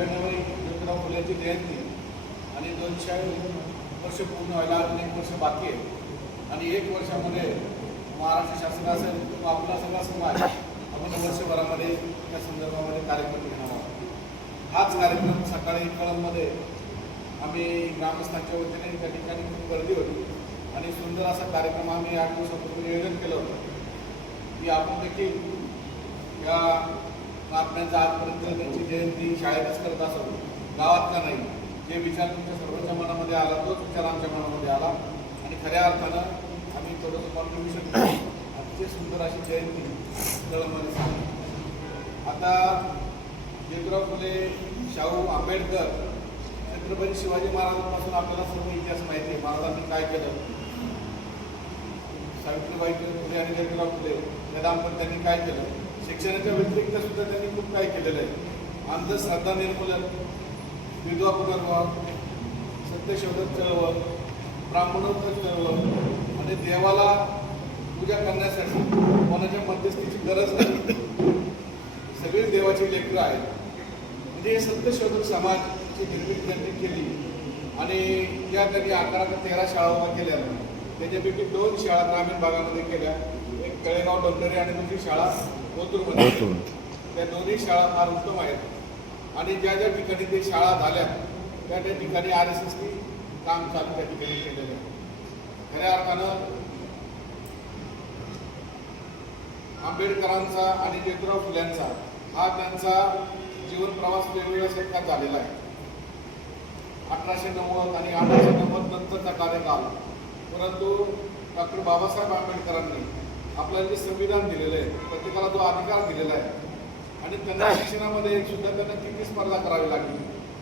जानेवारी ज्योतिराव फुलेची जयंती आणि 200 वर्ष पूर्ण व्हायला अजून 1 वर्ष बाकी आहे. आणि 1 वर्षामध्ये महाराष्ट्र शासन असेल किंवा आपला सगळा समाज आपण वर्षभरामध्ये या संदर्भामध्ये कार्यक्रम घेणार आहोत. हाच कार्यक्रम सकाळी कळंबमध्ये आम्ही ग्रामस्थांच्या वतीने त्या ठिकाणी खूप गर्दी होती आणि सुंदर असा कार्यक्रम आम्ही 8 दिवसापूर्वी नियोजन केलं होतं की आपण देखील या महात्म्यांचा आजपर्यंत त्यांची जयंती शाळेतच करत असो, गावात का नाही, जे विचार तुमच्या सर्वांच्या मनामध्ये आला तोच विचार आमच्या मनामध्ये आला आणि खऱ्या अर्थानं आम्ही थोडंसं कॉन्ट्रीब्युशन केलं. अतिशय सुंदर अशी जयंती कळंबमध्ये झाली. आता ज्योतिराव फुले, शाहू आंबेडकर, छत्रपती शिवाजी महाराजांपासून आपल्याला सर्व इतिहास माहिती आहे. महाराजांनी काय केलं, सावित्रीबाई फुले आणि ज्योतिराव फुले या दाम्पत्यांनी काय केलं, शिक्षणाच्या व्यतिरिक्त सुद्धा त्यांनी खूप काय केलेलं आहे. अंधश्रद्धा निर्मूलन, विधवा पुनर्विवाह, सत्यशोधक चळवळ, ब्राह्मणोत्तर चळवळ आणि देवाला पूजा करण्यासाठी कोणाच्या मध्यस्थीची गरज नाही, सगळी देवाची लेकरं आहेत. म्हणजे हे सत्यशोधक समाजाची निर्मिती त्यांनी केली आणि या त्यांनी 11 ते 13 शाळा उभ्या केल्या. त्याच्यापैकी 2 शाळा ग्रामीण भागामध्ये केल्या, एक तळेगाव डोंगरे आणि दुसरी शाळा कोथरूडमध्ये. त्या दोन्ही शाळा फार उत्तम आहेत आणि ज्या ज्या ठिकाणी ते शाळा झाल्या त्या त्या ठिकाणी RSSनी काम चालू त्या ठिकाणी केलेलं आहे. खऱ्या अर्थानं आंबेडकरांचा आणि ज्योतिराव फुल्यांचा हा त्यांचा जीवन प्रवास वेगवेगळ्या शतकात झालेला आहे. 1890 आणि 1890 नंतरचा कार्यकाल, परंतु डॉक्टर बाबासाहेब आंबेडकरांनी आपल्याला जे संविधान दिलेलं आहे, प्रत्येकाला जो अधिकार दिलेला आहे आणि त्यांना शिक्षणामध्ये सुद्धा त्यांना किती स्पर्धा करावी लागली,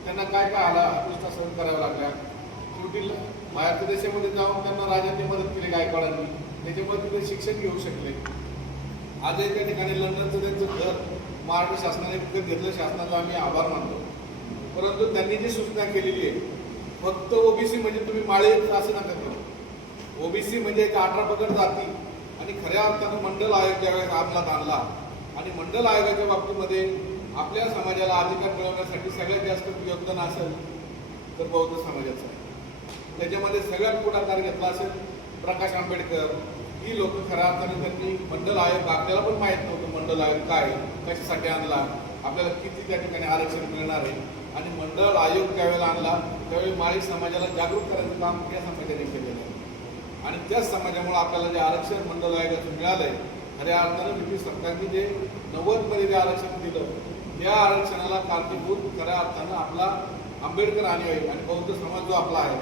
त्यांना काय काय आला अपेक्षा सहन कराव्या लागल्या. शेवटी बाहेरच्या देशामध्ये जाऊन त्यांना राजांनी मदत केली गायकवाडांनी, त्याच्यामध्ये ते शिक्षण घेऊ शकले. आजही त्या ठिकाणी लंडनचं त्यांचं घर महाराष्ट्र शासनाने विकत घेतलं, शासनाचा आम्ही आभार मानतो. परंतु त्यांनी जी सूचना केलेली आहे, फक्त ओबीसी म्हणजे तुम्ही माळे असं नका करू. ओबीसी म्हणजे 18 पगड जाती आणि खऱ्या अर्थानं मंडल आयोग ज्यावेळेस अंमलात आणला आणि मंडल आयोगाच्या बाबतीमध्ये आपल्या समाजाला अधिकार मिळवण्यासाठी सगळ्यात जास्त योगदान असेल तर बौद्ध समाजाचं आहे. त्याच्यामध्ये सगळ्यात पुढाकार घेतला असेल प्रकाश आंबेडकर. ही लोक खऱ्या अर्थाने त्यांनी मंडल आयोग, आपल्याला पण माहीत नव्हतं मंडल आयोग काय, कशासाठी आणला, आपल्याला किती त्या ठिकाणी आरक्षण मिळणार आहे. आणि मंडळ आयोग ज्यावेळेला आणला त्यावेळी माळी समाजाला जागरूक करायचं काम त्या समाजाने केलेलं आहे आणि त्याच समाजामुळे आपल्याला जे आरक्षण मंडळ आयोगाचं मिळालं आहे, खऱ्या अर्थानं ब्रिटिश सरकारने जे 90मध्ये जे आरक्षण दिलं त्या आरक्षणाला कारणीभूत खऱ्या अर्थानं आपला आंबेडकर अनुयायी आणि बौद्ध समाज जो आपला आहे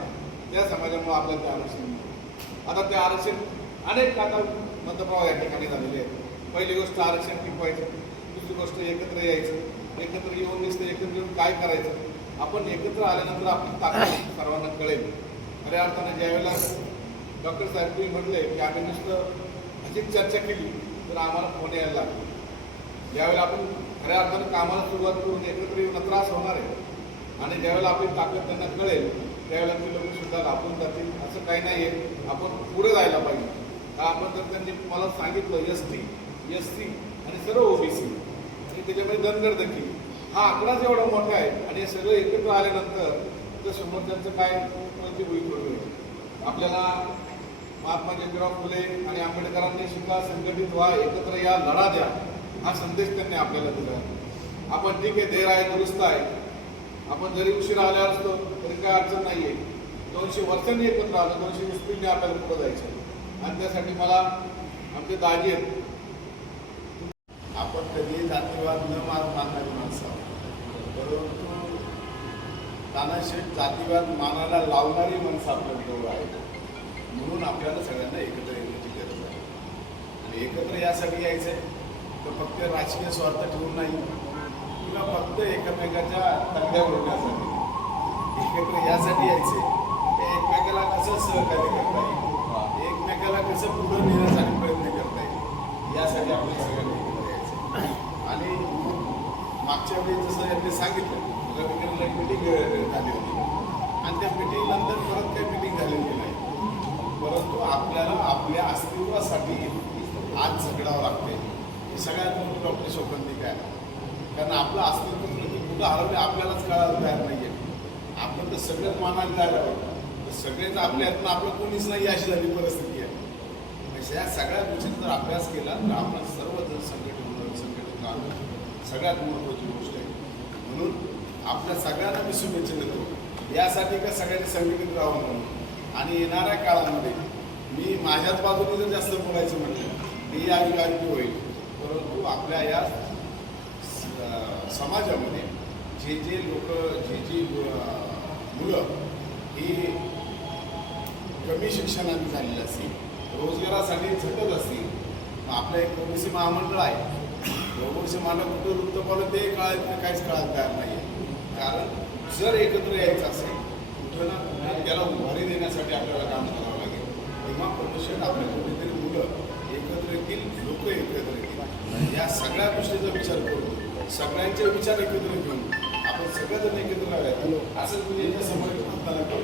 त्या समाजामुळे आपल्याला ते आरक्षण मिळालं. आता ते आरक्षण अनेक आता मतप्रवाह या ठिकाणी झालेले आहेत. पहिली गोष्ट आरक्षण टिकवायचं, दुसरी गोष्ट एकत्र यायचं, एकत्र येऊन दिसतं एकत्र येऊन काय करायचं. आपण एकत्र आल्यानंतर आपली ताकद सर्वांना कळेल. खऱ्या अर्थाने ज्यावेळेला डॉक्टर साहेब तुम्ही म्हटले की आम्ही नुसतं अधिक चर्चा केली तर आम्हाला फोन यायला लागले. ज्यावेळेला आपण खऱ्या अर्थानं कामाला सुरुवात करून एकत्र येऊन त्रास होणार आहे आणि ज्यावेळेला आपली ताकद त्यांना कळेल त्यावेळेला ते लोक सुद्धा लापून जातील. असं काही नाही आहे, आपण पुढे जायला पाहिजे. आपण जर त्यांनी मला सांगितलं ST आणि सर्व ओबीसी आणि त्याच्यामध्ये धनगर देखील, हा आकडाच एवढा मोठा आहे आणि हे सगळं एकत्र आल्यानंतर तर समोरच्यांचं काय प्रतिभूत होईल. आपल्याला महात्मा ज्योतिराव फुले आणि आंबेडकरांनी शिकला, संघटित व्हा, एकत्र या, लढा द्या, हा संदेश त्यांनी आपल्याला दिला. आपण ठीक आहे, देर आहे, दुरुस्त आहे, आपण जरी उशिरा आले असतो तरी काय अडचण नाही आहे. 200 वर्षांनी एकत्र आलं, 220 पिढीने आपल्याला पुढं जायचं आणि त्यासाठी मला आमचे दाजी आहेत. आपण कधी जातीवाद न मानणारी माणसं, परंतु तानाशेठ जातीवाद मानायला लावणारी माणसं आपल्याजवळ आहेत. म्हणून आपल्याला सगळ्यांना एकत्र येण्याची गरज आहे आणि एकत्र यासाठी यायचं आहे तर फक्त राजकीय स्वार्थ ठेवून नाही किंवा फक्त एकमेकाच्या तंगड्या उडवण्यासाठी. एकत्र यासाठी यायचे एकमेकाला कसं सहकार्य करता येईल, एकमेकाला कसं पुढं नेण्यासाठी प्रयत्न करता येईल, यासाठी आपल्याला सगळ्यांना एकत्र यायचं. आणि मागच्या वेळी जसं यांनी सांगितलं रविवारीला एक मिटिंग झाली होती आणि त्या मिटिंगनंतर परत काही मिटिंग झालेली नाही. परंतु आपल्याला आपल्या अस्तित्वासाठी आज झगडावं लागते. हे सगळ्यात मोठी आपली शोकंतिका आहे, कारण आपलं अस्तित्व कुठं हरवले आपल्यालाच कळायला तयार नाहीये. आपण तर सगळ्यात मानायला तयार आहोत, तर सगळेच आपल्या हातून आपलं कोणीच नाही अशी झाली परिस्थिती आहे. म्हणजे या सगळ्या गोष्टींचा जर अभ्यास केला तर आपण सर्वजण संघटित राहणं सगळ्यात महत्त्वाची गोष्ट आहे. म्हणून आपल्या सगळ्यांना मी शुभेच्छा देतो यासाठी का सगळ्यांनी संघटित राहावं म्हणून. आणि येणाऱ्या काळामध्ये मी माझ्याच बाजूने जर जास्त बोलायचं म्हटलं ते अविवाहित होईल, परंतु आपल्या या समाजामध्ये जे लोक जी मुलं ही कमी शिक्षणाने झालेली असतील, रोजगारासाठी झटत असतील, मग आपलं एक ओबीसी महामंडळ आहे. ओबीसी महामंडळ कुठं वृत्तपालन ते काहीच कळायला तयार नाही आहे. कारण जर एकत्र यायचं असेल कुठं ना कुठं त्याला उभारी देण्यासाठी आपल्याला काम करावं लागेल. तेव्हा प्रदर्शन आपल्या कुठेतरी मुलं एकत्र येतील, लोक एकत्र येतील. या सगळ्या गोष्टीचा विचार करून सगळ्यांचे विचार एकत्र घेऊन आपण सगळेजण एकत्र राहूयात असं तुम्ही समोर करतो.